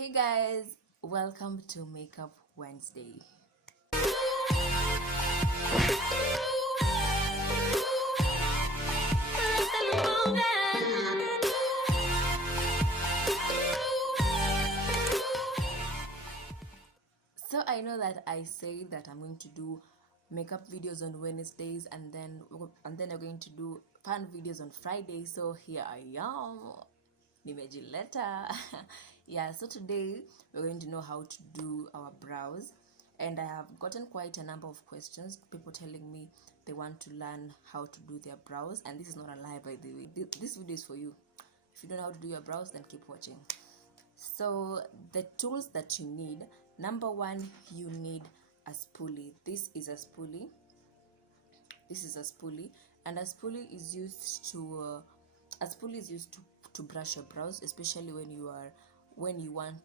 Hey guys, welcome to Makeup Wednesday. So I know that I say that I'm going to do makeup videos on Wednesdays and then I'm going to do fun videos on Fridays. So here I am. Nimejileta. Yeah, so today we're going to know how to do our brows, and I have gotten quite a number of questions, people telling me they want to learn how to do their brows, and this is not a lie, by the way. This video is for you. If you don't know how to do your brows, then keep watching. So the tools that you need: number one, you need a spoolie. This is a spoolie, and a spoolie is used to brush your brows, especially when you want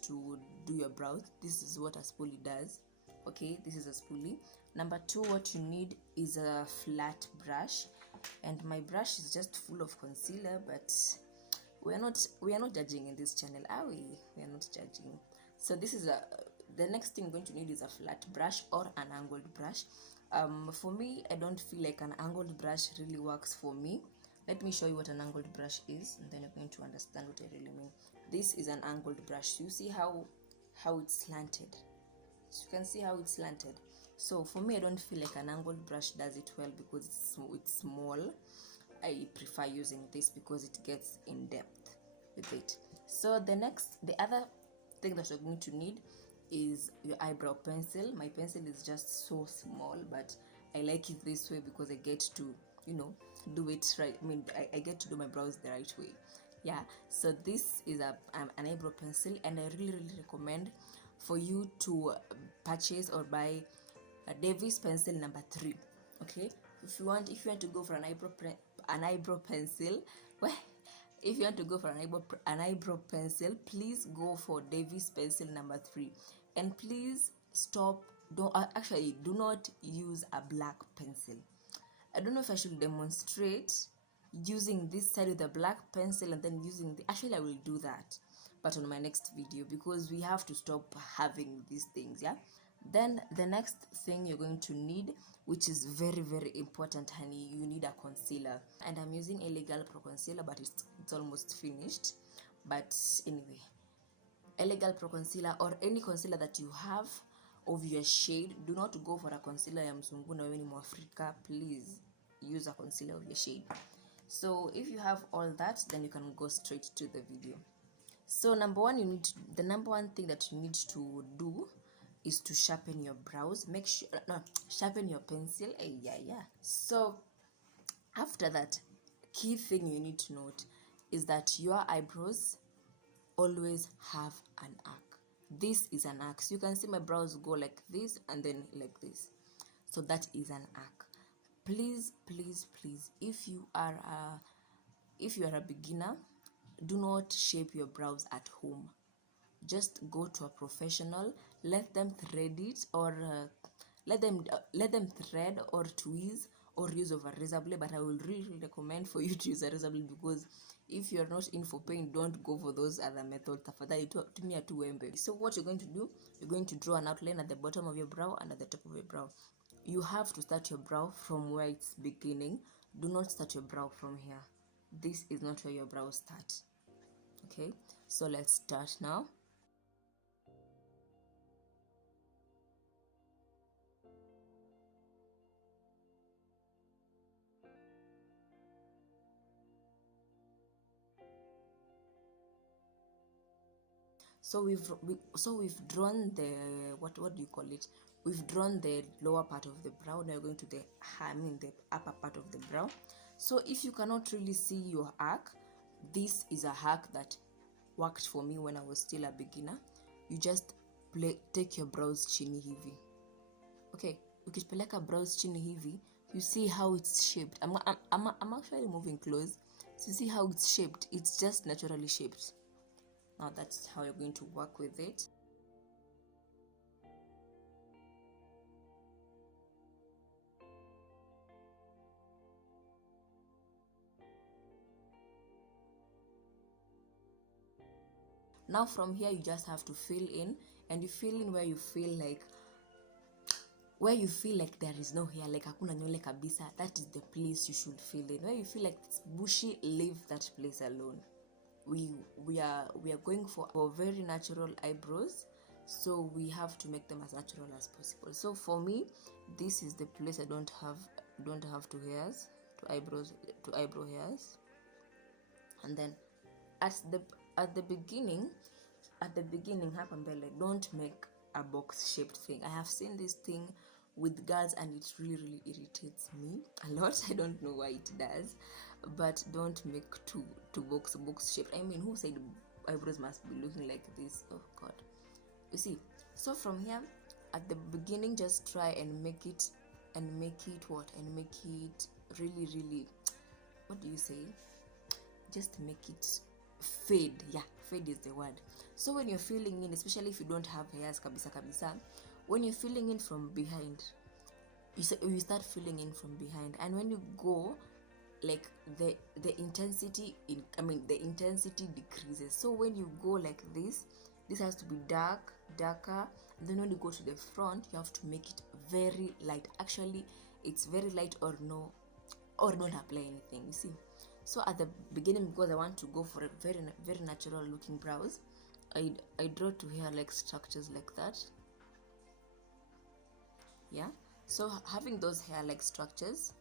to do your brows. This is what a spoolie does. Okay, this is a spoolie. Number two, what you need is a flat brush, and my brush is just full of concealer, but we are not judging in this channel, are we? We are not judging. So this is the next thing you're going to need is a flat brush or an angled brush. For me, I don't feel like an angled brush really works for me. Let me show you what an angled brush is, and then you're going to understand what I really mean. This is an angled brush. You see how it's slanted. So you can see how it's slanted. So for me, I don't feel like an angled brush does it well because it's small. I prefer using this because it gets in depth with it. So the other thing that you're going to need is your eyebrow pencil. My pencil is just so small, but I like it this way because I get to do it right. I get to do my brows the right way. Yeah, so this is an eyebrow pencil, and I really recommend for you to purchase or buy a Davis pencil number 3. Okay, if you want to go for an eyebrow pencil, well, if you want to go for an eyebrow pencil, please go for Davis pencil number 3, and please do not use a black pencil. I don't know if I should demonstrate using this side with a black pencil and then using actually I will do that, but on my next video, because we have to stop having these things. Yeah. Then the next thing you're going to need, which is very important, honey, you need a concealer, and I'm using a Legal Pro concealer, but it's almost finished. But anyway, a Legal Pro concealer or any concealer that you have of your shade. Do not go for a concealer ya mzungu na wewe ni Mwafrika. Please use a concealer of your shade. So if you have all that, then you can go straight to the video. So the number one thing that you need to do is to sharpen your brows. Sharpen your pencil. Yeah. So after that, key thing you need to note is that your eyebrows always have an arc. This is an arc. So you can see my brows go like this and then like this. So that is an arc. Please, if you are a beginner, do not shape your brows at home. Just go to a professional, let them thread it, or let them thread or tweeze or use of a razor blade. But I will really recommend for you to use a razor blade, because if you're not in for pain, don't go for those other methods. So what you're going to do, you're going to draw an outline at the bottom of your brow and at the top of your brow. You have to start your brow from where it's beginning. Do not start your brow from here. This is not where your brows start. Okay, so let's start now. So we've drawn the what do you call it? We've drawn the lower part of the brow. Now we're going to the upper part of the brow. So if you cannot really see your arc, this is a hack that worked for me when I was still a beginner. You just take your brows chini hivi. Okay, ukipeleka brows chini hivi, you see how it's shaped. I'm actually moving close. So you see how it's shaped. It's just naturally shaped. Now that's how you're going to work with it. Now from here you just have to fill in, and you fill in where you feel like there is no hair, like hakuna nywele kabisa. That is the place you should fill in. Where you feel like it's bushy, leave that place alone. We are going for very natural eyebrows, so we have to make them as natural as possible. So for me, this is the place I don't have two hairs, two eyebrow hairs. And then at the beginning hapa mbele, don't make a box shaped thing. I have seen this thing with girls and it really irritates me a lot. I don't know why it does, but don't make two box shaped. I mean, who said eyebrows must be looking like this? Oh god. You see, so from here at the beginning, just try and make it really, what do you say, just make it fade. Yeah, fade is the word. So when you're filling in, especially if you don't have hairs kabisa, when you're filling in from behind, you start filling in from behind, and when you go, like the intensity decreases. So when you go like this has to be darker. Then when you go to the front, you have to make it very light. Actually, it's very light, or don't apply anything, you see. So at the beginning, because I want to go for a very natural looking brows, I draw two hair-like structures like that. Yeah, so having those hair-like structures,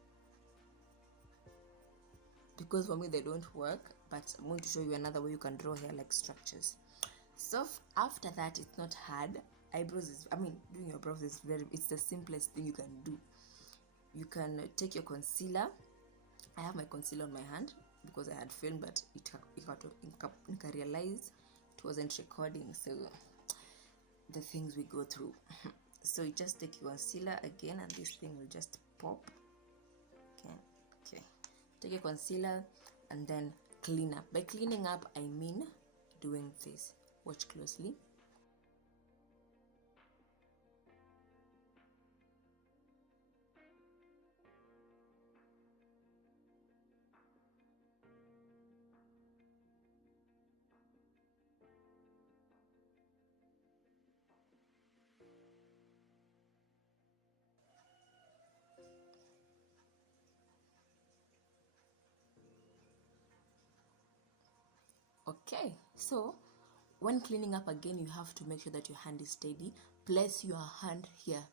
because for me they don't work, but I'm going to show you another way you can draw hair-like structures. So after that, it's not hard. Doing your brows is it's the simplest thing you can do. You can take your concealer. I have my concealer on my hand because I had filmed, but I realized it wasn't recording, so the things we go through. So you just take your concealer again, and this thing will just pop. Okay. Take your concealer and then clean up. By cleaning up, I mean doing this. Watch closely. Okay, so when cleaning up again, you have to make sure that your hand is steady. Place your hand here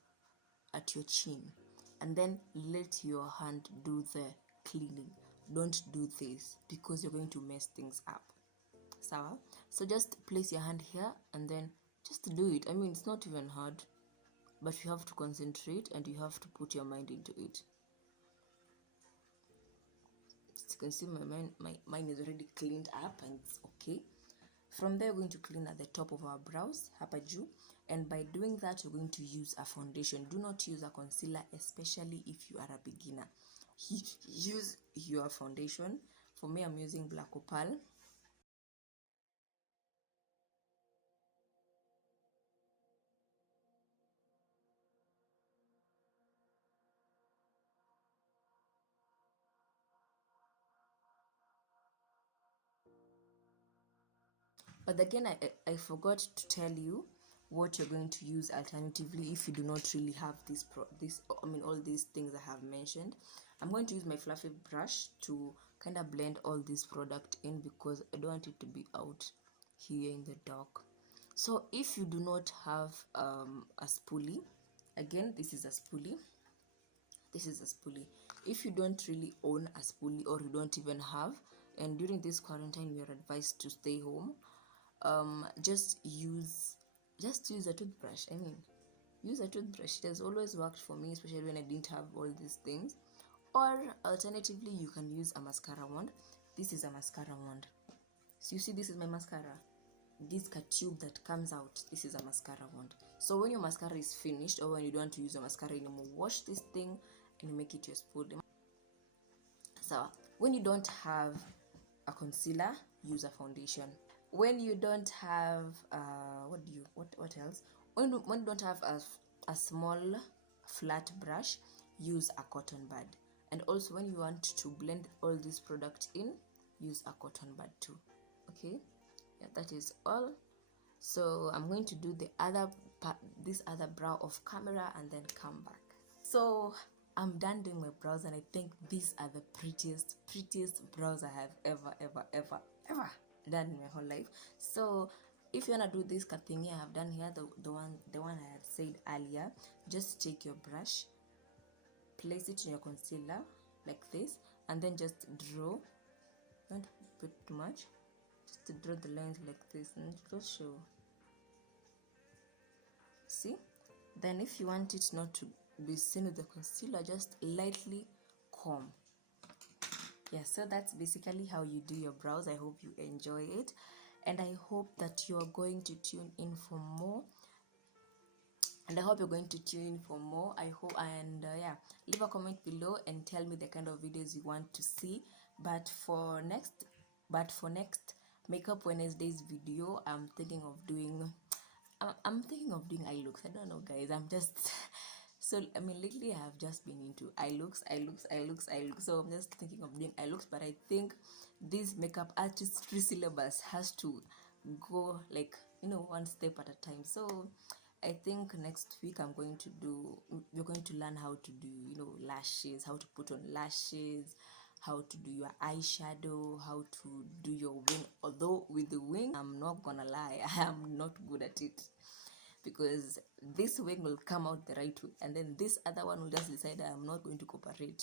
at your chin, and then let your hand do the cleaning. Don't do this because you're going to mess things up. So just place your hand here and then just do it. I mean, it's not even hard, but you have to concentrate and you have to put your mind into it. As you can see, my mind is already cleaned up and it's okay. From there, we're going to clean at the top of our brows, hapa juu, and by doing that, you're going to use a foundation. Do not use a concealer, especially if you are a beginner. Use your foundation. For me, I'm using Black Opal. But again, I forgot to tell you what you're going to use alternatively if you do not really have all these things I have mentioned. I'm going to use my fluffy brush to kind of blend all this product in because I don't want it to be out here in the dark. So if you do not have a spoolie, again, this is a spoolie. If you don't really own a spoolie, or you don't even have, and during this quarantine we are advised to stay home, just use a toothbrush. Use a toothbrush. It has always worked for me, especially when I didn't have all these things. Or alternatively, you can use a mascara wand. This is a mascara wand. So you see, this is my mascara. This tube that comes out, this is a mascara wand. So when your mascara is finished, or when you don't want to use your mascara anymore, wash this thing and you make it your spoolie. So when you don't have a concealer, use a foundation. When you don't have what else? When you don't have a small flat brush, use a cotton bud. And also when you want to blend all this product in, use a cotton bud too. Okay, Yeah, that is all. So I'm going to do the other part, this other brow off camera, and then come back. So I'm done doing my brows, and I think these are the prettiest brows I have ever done in my whole life. So if you wanna do this cutting I have done here, the one I had said earlier, just take your brush, place it in your concealer like this, and then just draw. Don't put too much, just to draw the lines like this, and just show. See? Then if you want it not to be seen with the concealer, just lightly comb. Yeah, so that's basically how you do your brows. I hope you enjoy it, and I hope that you are going to tune in for more. I hope, and yeah, leave a comment below and tell me the kind of videos you want to see. But for next Makeup Wednesday's video, I'm thinking of doing eye looks. I don't know, guys. I'm just so, I mean, lately I have just been into eye looks. So I'm just thinking of doing eye looks, but I think this makeup artistry syllabus has to go, like, one step at a time. So I think next week we're going to learn how to do, lashes, how to put on lashes, how to do your eyeshadow, how to do your wing. Although with the wing, I'm not gonna lie, I am not good at it, because this wing will come out the right way, and then this other one will just decide I'm not going to cooperate.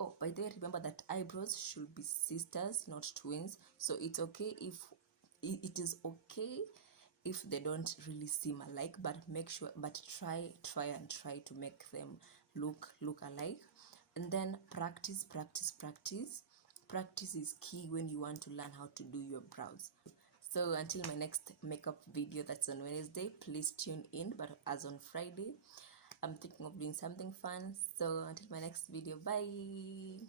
Oh, by the way, remember that eyebrows should be sisters, not twins. So it is okay if they don't really seem alike, but try to make them look alike. And then practice is key when you want to learn how to do your brows. So until my next makeup video, that's on Wednesday, please tune in. But as on Friday, I'm thinking of doing something fun. So until my next video, bye.